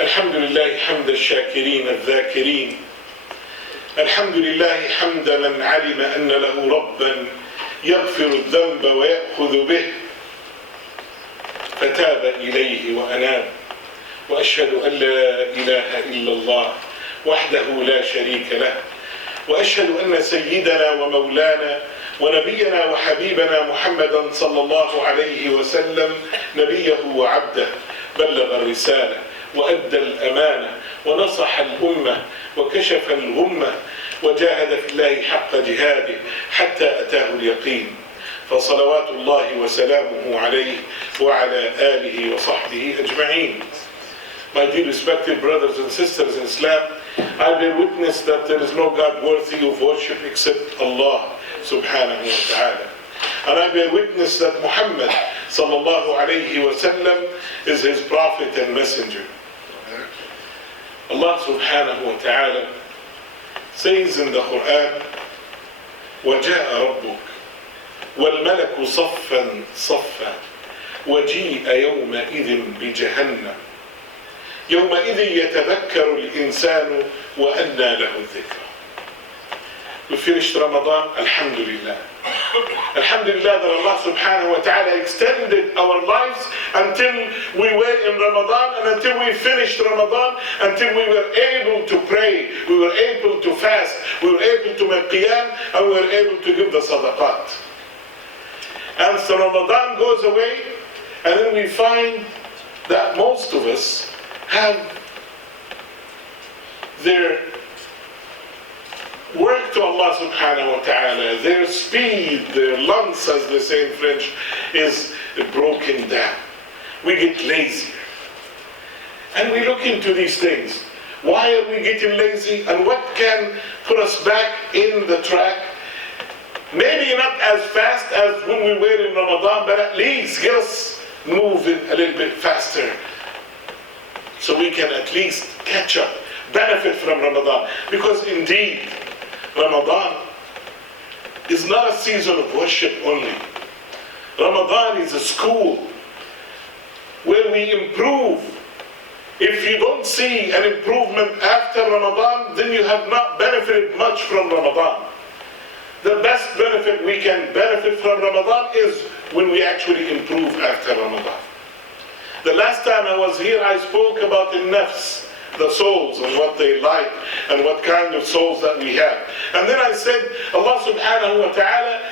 الحمد لله حمد الشاكرين الذاكرين. الحمد لله حمد من علم أن له ربا يغفر الذنب ويأخذ به فتاب إليه وأناب. وأشهد أن لا إله إلا الله وحده لا شريك له، وأشهد أن سيدنا ومولانا ونبينا وحبيبنا محمدا صلى الله عليه وسلم نبيه وعبده بلغ الرسالة وأدى الأمانة ونصح الأمة وكشف الغمة وجاهد في الله حق جهاده حتى أتاه اليقين، فصلوات الله وسلامه عليه وعلى آله وصحبه أجمعين. My dear respected brothers and sisters in Islam, I bear witness that there is no God worthy of worship except Allah subhanahu wa ta'ala. And I bear witness that Muhammad sallallahu alayhi wa sallam is his prophet and messenger. Allah subhanahu wa ta'ala says in the Quran, وَجَاءَ رَبُّكَ وَالْمَلَكُ صَفًّا صَفًّا وَجِيءَ يَوْمَئِذٍ بِجَهَنَّمَ يومئذ يتذكر الإنسان وأنى له الذكرى. We finished Ramadan, alhamdulillah. Alhamdulillah that Allah subhanahu wa ta'ala extended our lives until we were in Ramadan and until we finished Ramadan, until we were able to pray, we were able to fast, we were able to make qiyam, and we were able to give the sadaqat. And so Ramadan goes away, and then we find that most of us have their work to Allah subhanahu wa ta'ala, their speed, their lungs, as they say in French, is broken down. We get lazier. And we look into these things. Why are we getting lazy? And what can put us back in the track? Maybe not as fast as when we were in Ramadan, but at least get us moving a little bit faster, so we can at least catch up, benefit from Ramadan. Because indeed, Ramadan is not a season of worship only. Ramadan is a school where we improve. If you don't see an improvement after Ramadan, then you have not benefited much from Ramadan. The best benefit we can benefit from Ramadan is when we actually improve after Ramadan. The last time I was here, I spoke about the nafs, the souls, and what they like, and what kind of souls that we have. And then I said, Allah subhanahu wa ta'ala,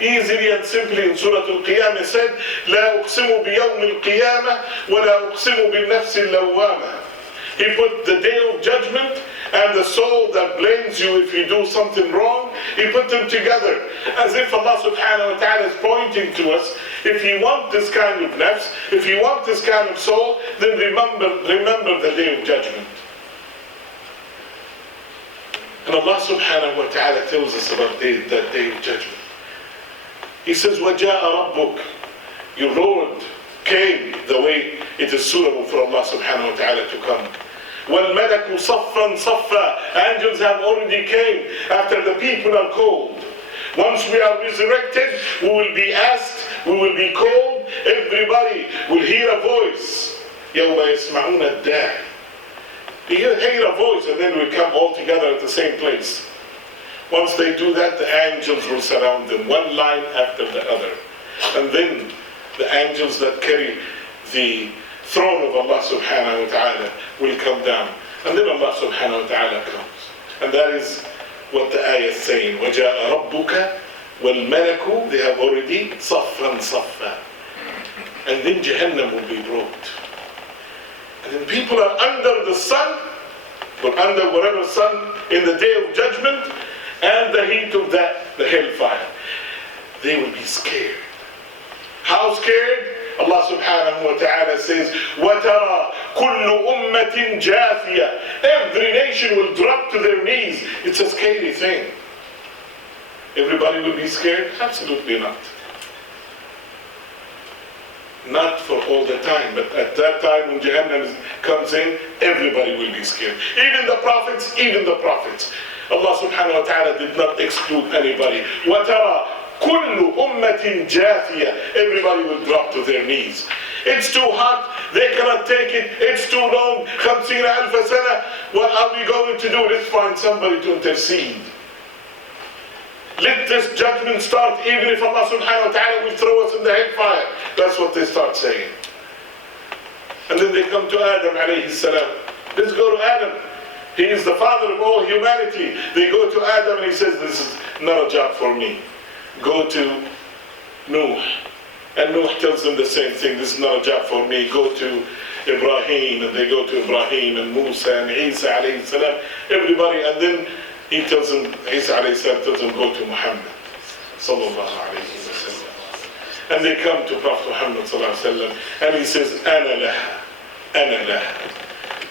easily and simply in Surah القيامه said, لا أقسم بيوم القيامة ولا أقسم بالنفس اللوامة. He put the day of judgment and the soul that blames you if you do something wrong, he put them together. As if Allah subhanahu wa ta'ala is pointing to us, if you want this kind of nafs, if you want this kind of soul, then remember the day of judgment. And Allah subhanahu wa ta'ala tells us about that day of judgment. He says, وَجَاءَ رَبُّكَ. Your Lord came the way it is suitable for Allah subhanahu wa ta'ala to come. وَالْمَلَكُ صَفًّا صَفًّا. Angels have already came after the people are called. Once we are resurrected, we will be asked, we will be called, everybody will hear a voice. يَوْمَ يَسْمَعُونَ الدَّاعِ. You hear a voice and then we come all together at the same place. Once they do that, the angels will surround them, one line after the other. And then the angels that carry the throne of Allah subhanahu wa ta'ala will come down. And then Allah subhanahu wa ta'ala comes. And that is what the ayah is saying. وَجَاءَ رَبُّكَ وَالْمَلَكُ. They have already صَفًّا صَفًّا. And then Jahannam will be brought. And then people are under the sun, or under whatever sun, in the day of judgment, and the heat of that, the hellfire. They will be scared. How scared? Allah subhanahu wa ta'ala says, وَتَرَى كُلُّ أُمَّةٍ جَاثِيَةٍ. Every nation will drop to their knees. It's a scary thing. Everybody will be scared? Absolutely not. Not for all the time, but at that time when Jahannam comes in, everybody will be scared. Even the prophets, Allah subhanahu wa ta'ala did not exclude anybody. وَتَرَى كُلُّ أُمَّةٍ جَاثِيَةٍ. Everybody will drop to their knees. It's too hot. They cannot take it. It's too long. 50,000 سنة. What are we going to do? Let's find somebody to intercede. Let this judgment start, even if Allah subhanahu wa ta'ala will throw us in the hellfire. That's what they start saying. And then they come to Adam alayhi salam. Let's go to Adam. He is the father of all humanity. They go to Adam and he says, this is not a job for me. Go to Nuh. And Nuh tells them the same thing. This is not a job for me. Go to Ibrahim. And they go to Ibrahim and Musa and Isa alayhi salam. Everybody. And then he tells them, Isa alayhi salam tells them, go to Muhammad sallallahu alayhi wa sallam. And they come to Prophet Muhammad sallallahu alayhi wa sallam. And he says, Ana laha. Ana laha.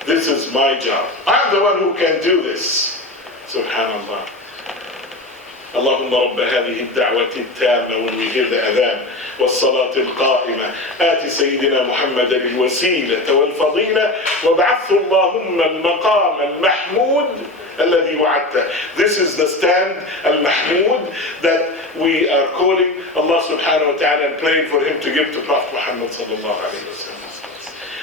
This is my job. I'm the one who can do this. Subhanallah. اللهم رب هذه الدعوة التامة. When we hear the adhan والصلاة القائمة آت سيدنا محمد الوسيلة والفضيلة وابعثه اللهم المقام المحمود الذي وعدته. This is the stand al-mahmud that we are calling Allah subhanahu wa ta'ala and praying for him to give to Prophet Muhammad sallallahu alayhi wa sallam.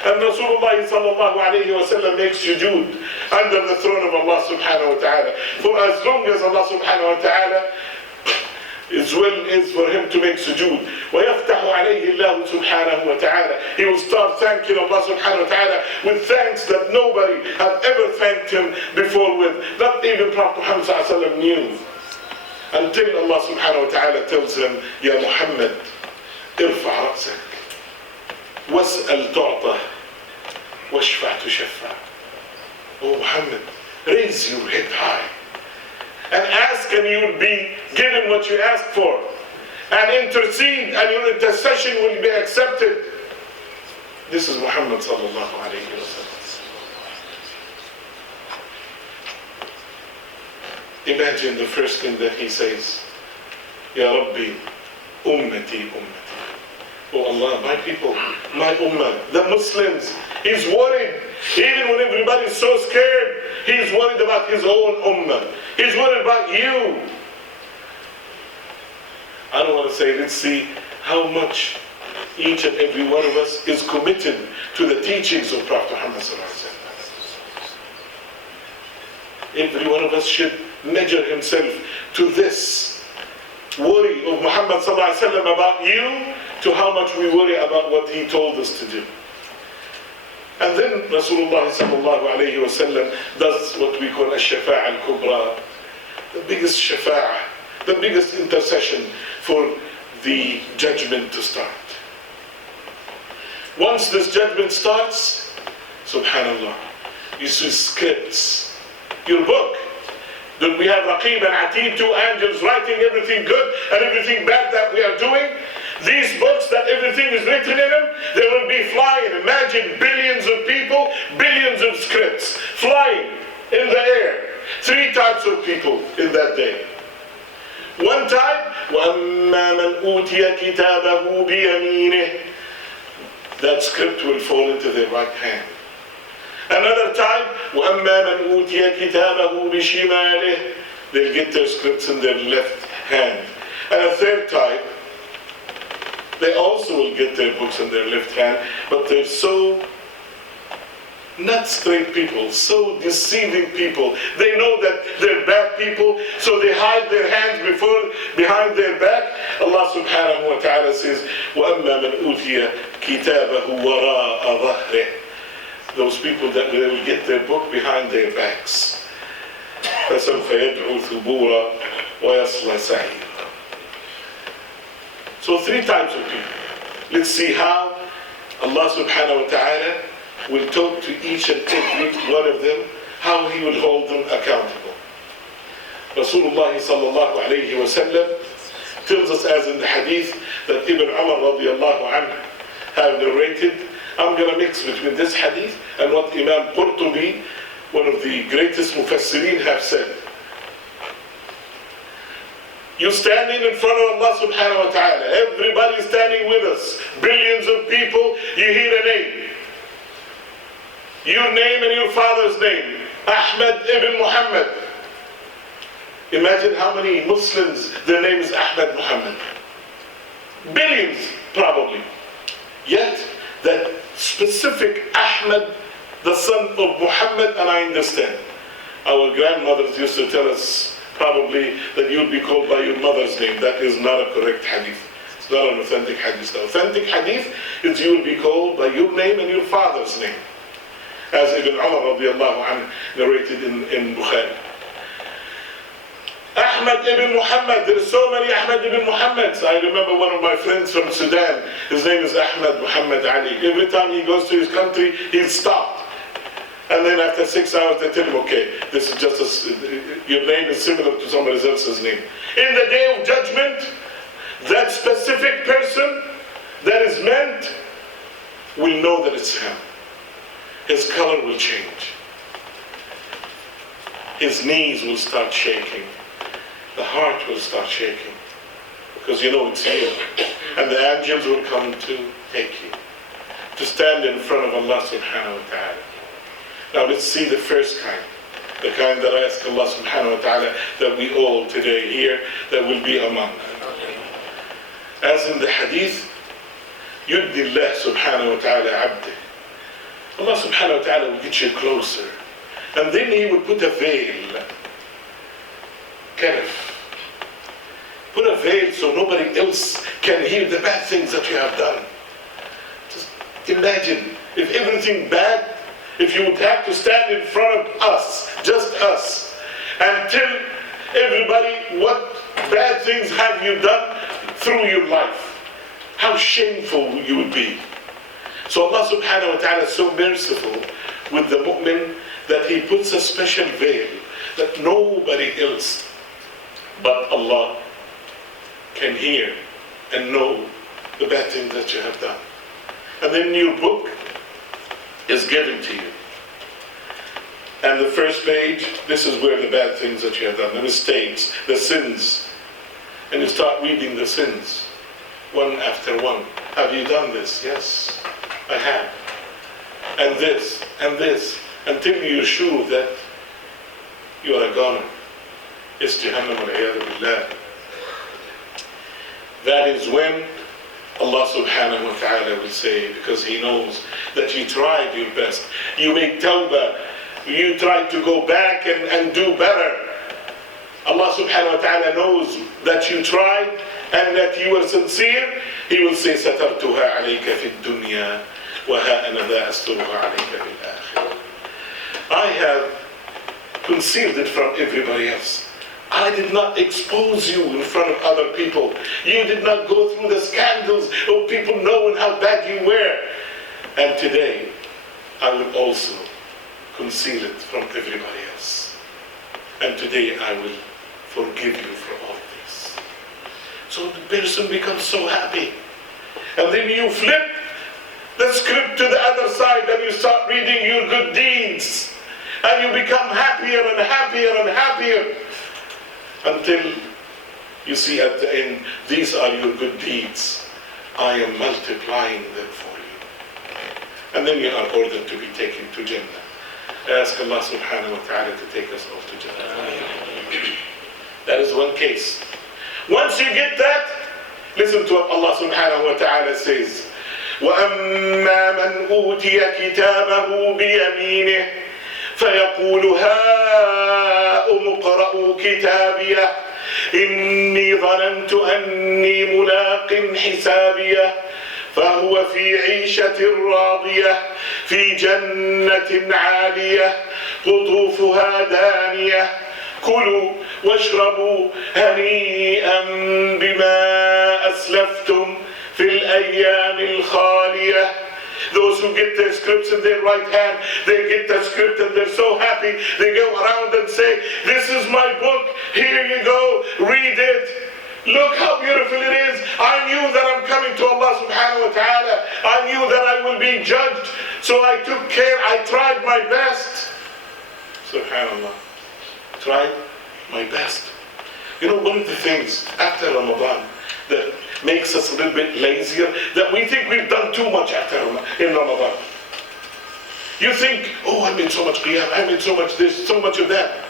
And Rasulullah sallallahu alayhi wa sallam makes sujood under the throne of Allah subhanahu wa ta'ala. For as long as Allah subhanahu wa ta'ala His will is for him to make sujood. وَيَفْتَحُ عَلَيْهِ اللَّهُ سُبْحَانَهُ وَتَعَالَى. He will start thanking Allah subhanahu wa ta'ala with thanks that nobody had ever thanked him before with. Not even Prophet Muhammad sallallahu alayhi wa sallam knew. Until Allah subhanahu wa ta'ala tells him, Ya Muhammad, ارفع رأسك واسأل تعطى واشفع تشفع. Oh Muhammad, raise your head high and ask and you will be given what you ask for, and intercede and your intercession will be accepted. This is Muhammad sallallahu alayhi wa sallam. Imagine the first thing that he says, Ya Rabbi, ummati ummati. Oh Allah, my people, my ummah, the Muslims. He's worried. Even when everybody's so scared, he's worried about his own ummah. He's worried about you. I don't want to say, let's see how much each and every one of us is committed to the teachings of Prophet Muhammad sallallahu alaihi wasallam. Every one of us should measure himself to this worry of Muhammad sallallahu alaihi wasallam about you, to how much we worry about what he told us to do. And then Rasulullah sallallahu alayhi wa sallam does what we call al-shafa'a al-kubra, the biggest shafa'a, the biggest intercession for the judgment to start. Once this judgment starts, subhanallah, you see scripts, your book. Then we have Raqib and Atid, two angels writing everything good and everything bad that we are doing. These books that everything is written in them, they will be flying. Imagine billions of people, billions of scripts flying in the air. 3 types of people in that day. One type, وَأَمَّا مَنْ أُوتِيَ كِتَابَهُ بِيَمِينِهِ. That script will fall into their right hand. Another type, وَأَمَّا مَنْ أُوتِيَ كِتَابَهُ بِشِمَالِهِ. They'll get their scripts in their left hand. And a third type, they also will get their books in their left hand, but they're so not straight people, so deceiving people. They know that they're bad people, so they hide their hands behind their back. Allah subhanahu wa ta'ala says, وَأَمَّا مَنْ أُوتِيَ كِتَابَهُ وَرَاءَ ظَهْرِهِ. Those people that will get their book behind their backs. فَسَوْفَ يَدْعُو ثُبُورًا وَيَصْلَى سَعِيرًا. So 3 types of people. Let's see how Allah subhanahu wa ta'ala will talk to each and every one of them, how he will hold them accountable. Rasulullah sallallahu alayhi wa sallam tells us, as in the hadith that Ibn Umar radiallahu anhu have narrated. I'm going to mix between this hadith and what Imam Qurtubi, one of the greatest mufassirin, have said. You're standing in front of Allah subhanahu wa ta'ala. Everybody standing with us. Billions of people. You hear a name. Your name and your father's name. Ahmad ibn Muhammad. Imagine how many Muslims their name is Ahmad Muhammad. Billions, probably. Yet, the specific Ahmad, the son of Muhammad, and I understand. Our grandmothers used to tell us probably that you'll be called by your mother's name. That is not a correct hadith. It's not an authentic hadith. The authentic hadith is you will be called by your name and your father's name. As Ibn Umar radiallahu anhu narrated in Bukhari. Ahmad ibn Muhammad, there are so many Ahmad ibn Muhammads. I remember one of my friends from Sudan, his name is Ahmad Muhammad Ali. Every time he goes to his country, he'll stop. And then after 6 hours, they tell him, okay, this is just your name is similar to somebody else's name. In the day of judgment, that specific person that is meant will know that it's him. His color will change. His knees will start shaking. The heart will start shaking. Because you know it's you. And the angels will come to take you. To stand in front of Allah subhanahu wa ta'ala. Now let's see the first kind. The kind that I ask Allah subhanahu wa ta'ala that we all today here that will be among. As in the hadith, يُدْنِ اللَّهِ subhanahu wa ta'ala عَبْدِهِ. Allah subhanahu wa ta'ala will get you closer. And then He will put a veil. Kanif. Put a veil so nobody else can hear the bad things that you have done. Just imagine if everything bad, if you would have to stand in front of us, just us, and tell everybody what bad things have you done through your life. How shameful you would be. So Allah subhanahu wa ta'ala is so merciful with the mu'min that He puts a special veil that nobody else but Allah can hear and know the bad things that you have done. And then your book is given to you. And the first page, this is where the bad things that you have done, the mistakes, the sins. And you start reading the sins, one after one. Have you done this? Yes, I have. And this, until you're sure that you are a goner. It's Jahannam wal-'iyadhu billah. That is when Allah subhanahu wa ta'ala will say, because He knows that you tried your best. You made tawbah. You tried to go back and do better. Allah subhanahu wa ta'ala knows that you tried and that you were sincere. He will say, سَتَرْتُهَا عَلَيْكَ فِي الدُّنْيَا وَهَا أَنَا ذَا أَسْتُرُهَا عَلَيْكَ فِي الْآخِرَةِ. I have concealed it from everybody else. I did not expose you in front of other people. You did not go through the scandals of people knowing how bad you were. And today, I will also conceal it from everybody else. And today, I will forgive you for all this. So the person becomes so happy. And then you flip the script to the other side and you start reading your good deeds. And you become happier and happier and happier. Until you see at the end, these are your good deeds. I am multiplying them for you. And then you are ordered to be taken to Jannah. I ask Allah subhanahu wa ta'ala to take us all to Jannah. That is one case. Once you get that, listen to what Allah subhanahu wa ta'ala says. وَأَمَّا مَنْ أُوتِيَ كِتَابَهُ بِيَمِينِهِ فيقول هاؤم اقرءوا كتابيه إني ظننت أني ملاق حسابيه فهو في عيشة راضية في جنة عالية قطوفها دانية كلوا واشربوا هنيئا بما أسلفتم في الأيام الخالية. Those who get their scripts in their right hand, they get the script and they're so happy. They go around and say, this is my book, here you go, read it. Look how beautiful it is. I knew that I'm coming to Allah subhanahu wa ta'ala. I knew that I will be judged. So I took care, I tried my best. Subhanallah. Tried my best. You know, one of the things after Ramadan that makes us a little bit lazier, that we think we've done too much in Ramadan. You think, oh, I made so much qiyam, I made so much this, so much of that.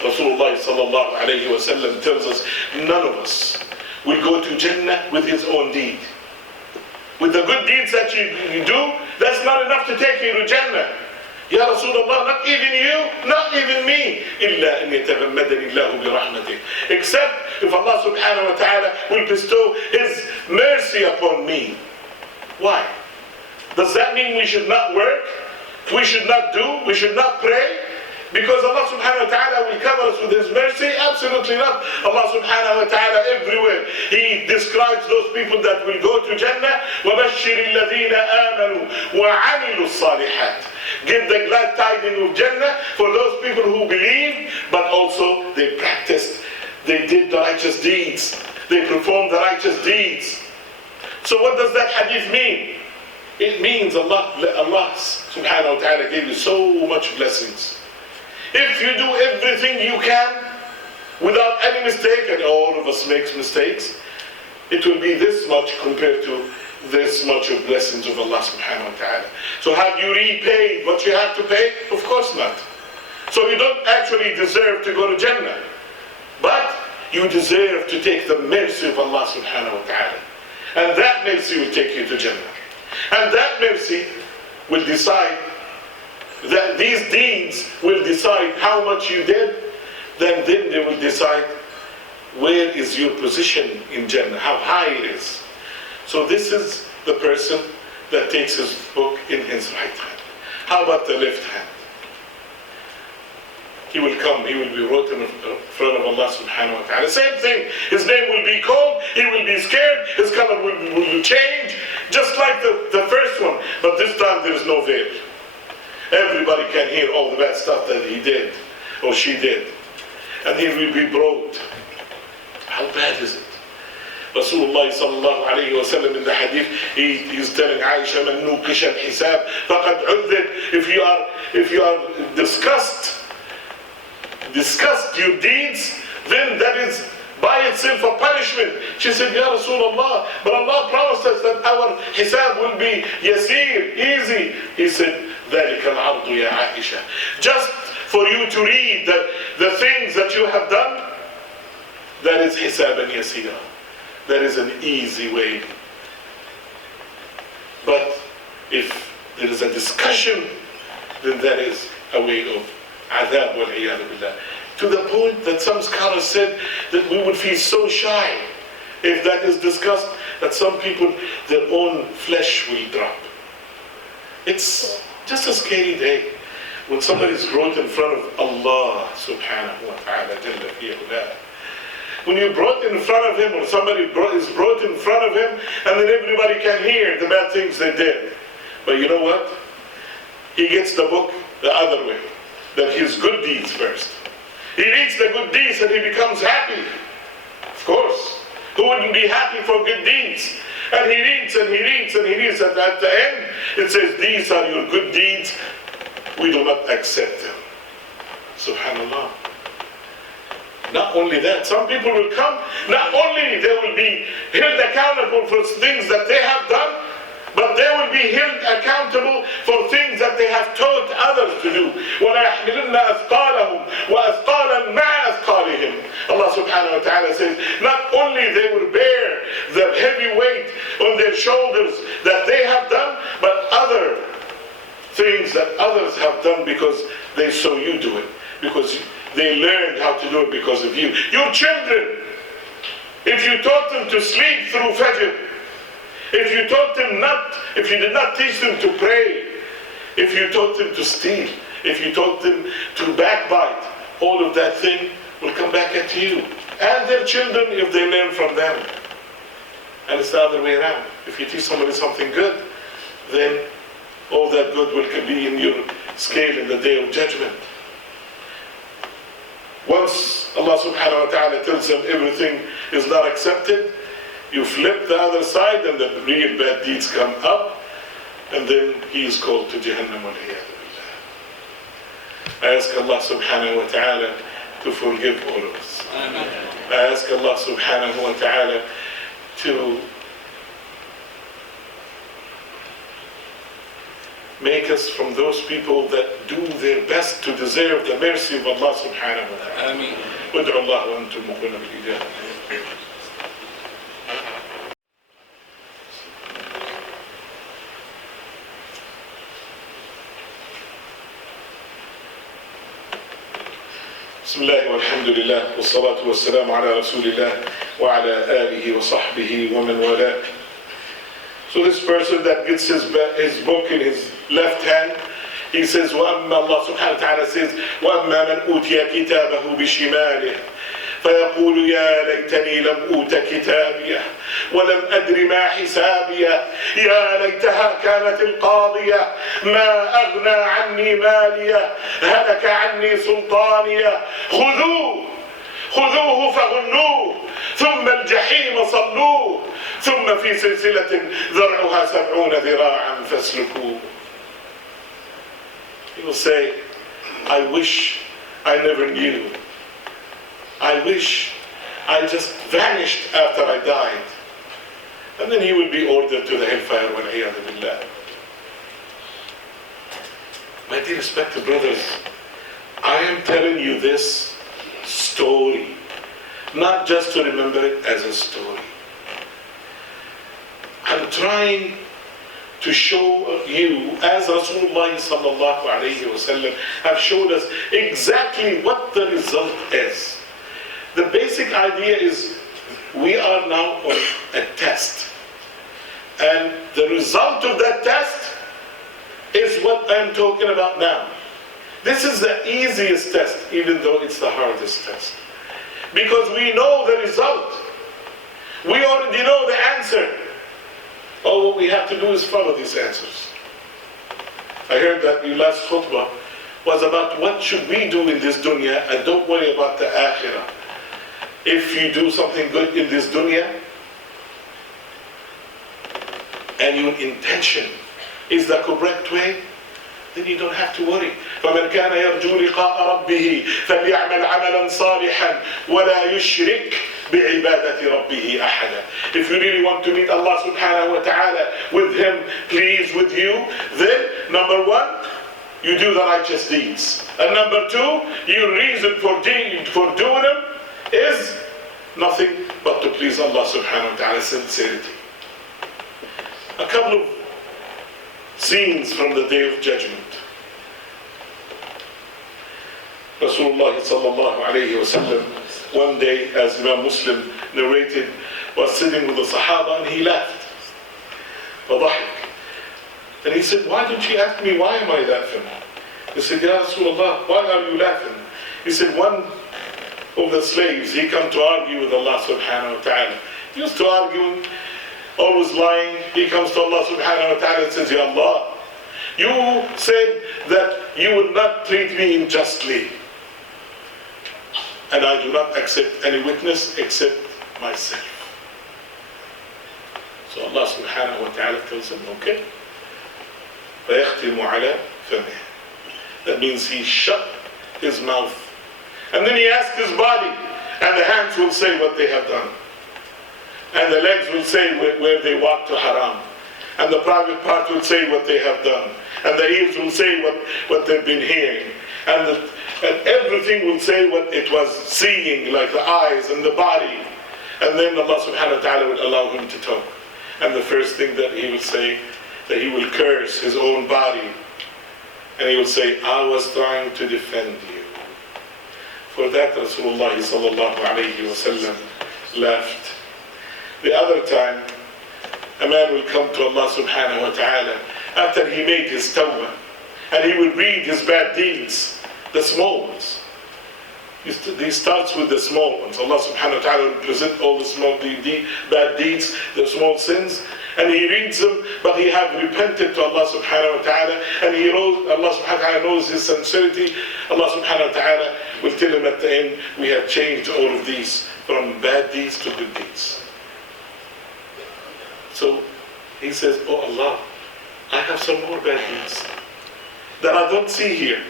Rasulullah sallallahu alayhi wa sallam tells us, none of us will go to Jannah with his own deed. with the good deeds that you do, that's not enough to take you to Jannah. Ya Rasulullah, not even you, not even me. إِلَّا أَنْ يَتَغَمَّدَنِ اللَّهُ بِرَحْمَتِهِ. Except if Allah subhanahu wa ta'ala will bestow His mercy upon me. Why? Does that mean we should not work? We should not do? We should not pray? Because Allah subhanahu wa ta'ala will cover us with His mercy? Absolutely not. Allah subhanahu wa ta'ala everywhere, He describes those people that will go to Jannah. وَبَشِّرِ الَّذِينَ آمَنُوا وَعَمِلُوا الصَّالِحَاتِ. Give the glad tidings of Jannah for those people who believed, but also they practiced. They did the righteous deeds. They performed the righteous deeds. So what does that hadith mean? It means Allah subhanahu wa ta'ala gave you so much blessings. If you do everything you can without any mistake, and all of us makes mistakes, it will be this much compared to this much of blessings of Allah subhanahu wa ta'ala. So have you repaid what you have to pay? Of course not. So you don't actually deserve to go to Jannah. But you deserve to take the mercy of Allah subhanahu wa ta'ala. And that mercy will take you to Jannah. And that mercy will decide, that these deeds will decide how much you did, then they will decide where is your position in Jannah, how high it is. So this is the person that takes his book in his right hand. How about the left hand? He will come, he will be brought in front of Allah subhanahu wa ta'ala. Same thing, his name will be called, he will be scared, his color will change, just like the first one. But this time there is no veil. Everybody can hear all the bad stuff that he did, or she did. And he will be brought. How bad is it? Rasulullah sallallahu alayhi wa sallam in the hadith, he's telling Aisha, "Man nuqisha al-hisab faqad udhib." If you are discussed your deeds, then that is by itself a punishment. She said, "Ya Rasulullah, but Allah promised us that our hisab will be yasir, easy." He said, ذَلِكَ الْعَرْضُ يَا عَائِشَةَ. Just for you to read the things that you have done, that is hisaban yasira. That is an easy way. But if there is a discussion, then that is a way of adhab wal-iyadu billah. To the point that some scholars said that we would feel so shy if that is discussed, that some people, their own flesh will drop. It's just a scary day when somebody is brought in front of Allah subhanahu wa ta'ala jalla fi'ala. When you're brought in front of Him, or somebody is brought in front of Him, and then everybody can hear the bad things they did. But you know what? He gets the book the other way. That his good deeds first. He reads the good deeds and he becomes happy. Of course. Who wouldn't be happy for good deeds? And he reads and he reads and he reads, and at the end it says, "These are your good deeds. We do not accept them." Subhanallah. Not only that, some people will come, not only they will be held accountable for things that they have done, but they will be held accountable for things that they have taught others to do. وَلَيَحْمِلُنَّ أَثْقَالَهُمْ وَأَثْقَالًا مَعَ أَثْقَالِهِمْ. Allah subhanahu wa ta'ala says, not only they will bear the heavy weight on their shoulders that they have done, but other things that others have done because they saw you do it. Because they learned how to do it because of you. Your children, if you taught them to sleep through Fajr, if you did not teach them to pray, if you taught them to steal, if you taught them to backbite, all of that thing will come back at you. And their children, if they learn from them. And it's the other way around. If you teach somebody something good, then all that good will be in your scale in the day of judgment. Once Allah subhanahu wa ta'ala tells them everything is not accepted, you flip the other side and the real bad deeds come up, and then he is called to Jahannam wal-iyadu billah. I ask Allah subhanahu wa ta'ala to forgive all of us. Amen. I ask Allah subhanahu wa ta'ala to make us from those people that do their best to deserve the mercy of Allah subhanahu wa ta'ala. Ameen. Ud'u Allah wa antum muqina bil-ijabah. بسم الله والحمد لله والصلاة والسلام على رسول الله وعلى آله وصحبه ومن والاه. So this person that gets his book in his left hand, he says, وَأَمَّا Allah subhanahu wa ta'ala says, وَأَمَّا مَنْ أُوتِيَ كِتَابَهُ بِشِمَالِهِ فيقول يا ليتني لم أوت كتابيه ولم أدر ما حسابيه يا ليتها كانت القاضية ما أغنى عني ماليه هلك عني سلطانيه خذوه فغلوه ثم الجحيم صلوه ثم في سلسلة ذرعها 70 ذراعا فاسلكوه. He will say, I wish I never knew. I wish I just vanished after I died. And then he will be ordered to the hellfire, wal-'iyadhu billah. My dear respected brothers, I am telling you this story, not just to remember it as a story. I'm trying to show you, as Rasulullah sallallahu alayhi wa sallam have showed us exactly what the result is. The basic idea is we are now on a test. And the result of that test is what I'm talking about now. This is the easiest test, even though it's the hardest test. Because we know the result. We already know the answer. All what we have to do is follow these answers. I heard that your last khutbah was about what should we do in this dunya, and don't worry about the akhirah. If you do something good in this dunya, and your intention is the correct way, then you don't have to worry. فَمَنْ كَانَ يَرْجُو لِقَاءَ رَبِّهِ فَلْيَعْمَلْ عَمَلًا صَالِحًا وَلَا يُشْرِكْ بِعِبَادَةِ رَبِّهِ أَحَدًا. If you really want to meet Allah subhanahu wa ta'ala with Him, pleased with you, then number one, you do the righteous deeds. And number two, your reason for doing them is nothing but to please Allah subhanahu wa ta'ala, sincerity. A couple of scenes from the Day of Judgment. Rasulullah sallallahu alayhi wa sallam, one day, as Imam Muslim narrated, was sitting with the Sahaba and he laughed. فضحك. And he said, why don't you ask me why am I laughing? He said, Ya Rasulullah, why are you laughing? He said, one of the slaves, he come to argue with Allah subhanahu wa ta'ala. He used to argue, always lying. He comes to Allah subhanahu wa ta'ala and says, Ya Allah, you said that you will not treat me unjustly. And I do not accept any witness except myself. So Allah subhanahu wa ta'ala tells him, okay. فَيَخْتِمُ عَلَى فَمِهِ. That means he shut his mouth. And then he asks his body, and the hands will say what they have done. And the legs will say where they walk to haram. And the private part will say what they have done. And the ears will say what they've been hearing. And everything will say what it was seeing, like the eyes and the body. And then Allah subhanahu wa ta'ala will allow him to talk. And the first thing that he will say, that he will curse his own body. And he will say, I was trying to defend you. For that Rasulullah sallallahu alayhi wa sallam laughed. The other time, a man will come to Allah subhanahu wa ta'ala after he made his tawbah, and he will read his bad deeds, the small ones. He starts with the small ones. Allah subhanahu wa ta'ala will present all the small bad deeds, the small sins, and he reads them, but he have repented to Allah subhanahu wa ta'ala, and Allah subhanahu wa ta'ala knows his sincerity. Allah subhanahu wa ta'ala will tell him at the end, we have changed all of these from bad deeds to good deeds. So he says, oh Allah, I have some more bad deeds that I don't see here.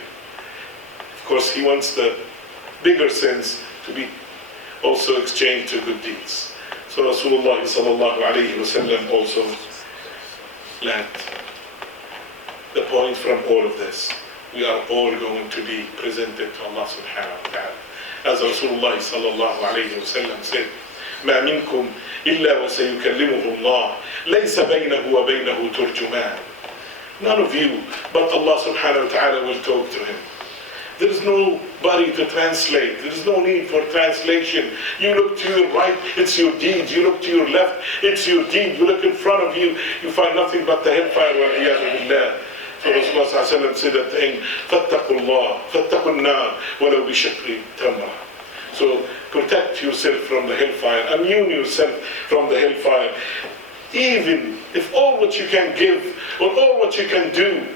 Of course, he wants the bigger sins to be also exchanged to good deeds. So Rasulullah sallallahu alayhi wa sallam also learned the point from all of this. We are all going to be presented to Allah subhanahu wa ta'ala. As Rasulullah sallallahu alayhi wa sallam said, ما منكم إلا وسيكلمه الله ليس بينه وبينه ترجمان. None of you, but Allah subhanahu wa ta'ala will talk to him. There is nobody to translate. There is no need for translation. You look to your right, it's your deed. You look to your left, it's your deed. You look in front of you, you find nothing but the hellfire. وَالْعِيَاذُ بِاللَّهِ. So Rasulullah said at the end, فَاتَّقُوا اللَّهِ فَاتَّقُوا النَّارِ وَلَوْ بِشِقِّ تَمْرَةٍ. So protect yourself from the hellfire. Immune yourself from the hellfire. Even if all what you can give or all what you can do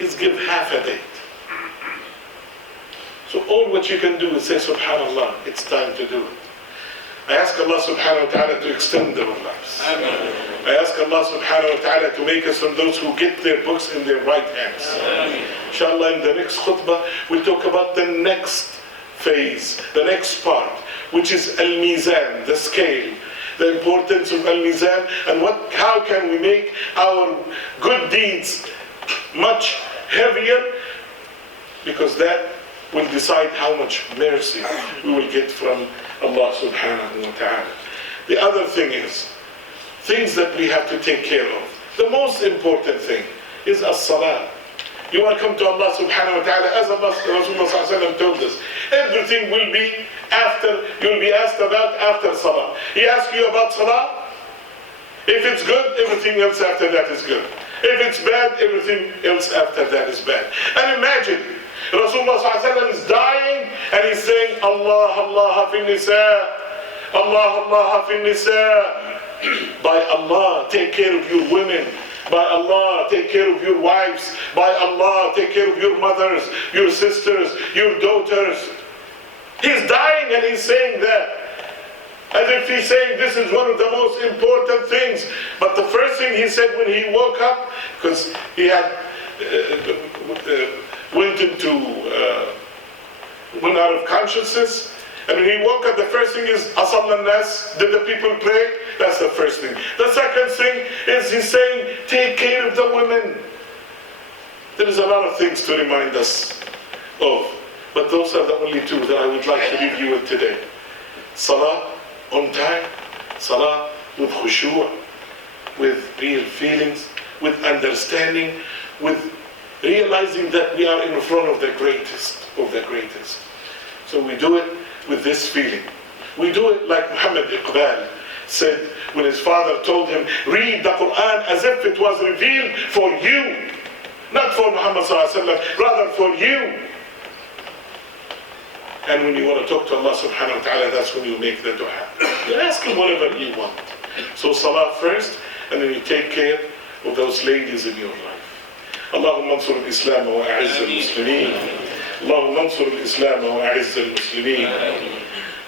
is give half a date. So all what you can do is say, Subhanallah, it's time to do it. I ask Allah subhanahu wa ta'ala to extend our lives. Amen. I ask Allah subhanahu wa ta'ala to make us from those who get their books in their right hands. Amen. Inshallah, in the next khutbah, we'll talk about the next phase, the next part, which is al-mizan, the scale. The importance of al-mizan and how can we make our good deeds much heavier, because that will decide how much mercy we will get from Allah subhanahu wa ta'ala. The other thing is, things that we have to take care of. The most important thing is as-salah. You want to come to Allah subhanahu wa ta'ala, as Allah, Rasulullah sallallahu alayhi wa sallam told us, everything will be after, you'll be asked about after salah. He asks you about salah. If it's good, everything else after that is good. If it's bad, everything else after that is bad. And imagine, Rasulullah sallallahu alayhi wa sallam is dying and he's saying, Allah, Allah fi nisa, Allah, Allah fi nisa. By Allah, take care of your women. By Allah, take care of your wives. By Allah, take care of your mothers, your sisters, your daughters. He's dying and he's saying that. As if he's saying this is one of the most important things. But the first thing he said when he woke up, because he had went out of consciousness, and when he woke up, the first thing is, Asalla nas, did the people pray? That's the first thing. The second thing is he's saying, take care of the women. There is a lot of things to remind us of, but those are the only two that I would like to leave you with today. Salah on time, salah with khushu', with real feelings, with understanding, with realizing that we are in front of the greatest of the greatest. So we do it with this feeling. We do it like Muhammad Iqbal said when his father told him, read the Quran as if it was revealed for you, not for Muhammad sallallahu alaihi wasallam, rather for you. And when you want to talk to Allah subhanahu wa ta'ala, that's when you make the dua. You ask him whatever you want. So salah first, and then you take care of those ladies in your life. Allahumma ansur al-Islam wa a'izz al-Muslimin. اللهم انصر الإسلام وأعز المسلمين.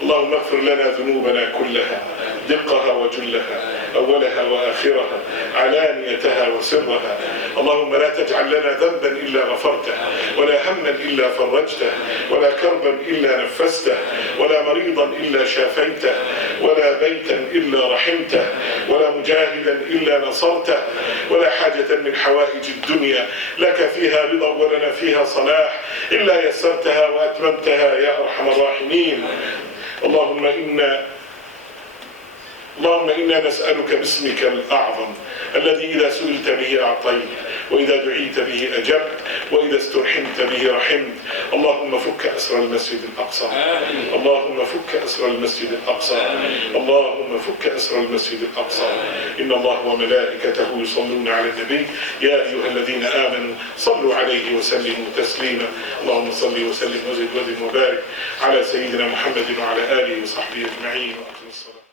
اللهم اغفر لنا ذنوبنا كلها دقها وجلها أولها وآخرها علانيتها وسرها. اللهم لا تجعل لنا ذنبا إلا غفرته ولا هما إلا فرجته ولا كربا إلا نفسته ولا مريضا إلا شافيته ولا بيتا إلا رحمته ولا مجاهدا إلا نصرته ولا حاجة من حوائج الدنيا لك فيها رضا ولنا فيها صلاح إلا يسرتها وأتممتها يا أرحم الراحمين. اللهم إنا نسألك باسمك الأعظم الذي إذا سئلت به أعطيت وإذا دعيت به أجبت وإذا استرحمت به رحمت. اللهم فك أسر المسجد الأقصى. اللهم فك أسر المسجد الأقصى. اللهم فك أسر المسجد الأقصى. إن الله وملائكته يصلون على النبي يا أيها الذين آمنوا صلوا عليه وسلموا تسليما. اللهم صل وسلم وزد وبارك على سيدنا محمد وعلى آله وصحبه أجمعين. وأقم الصلاة.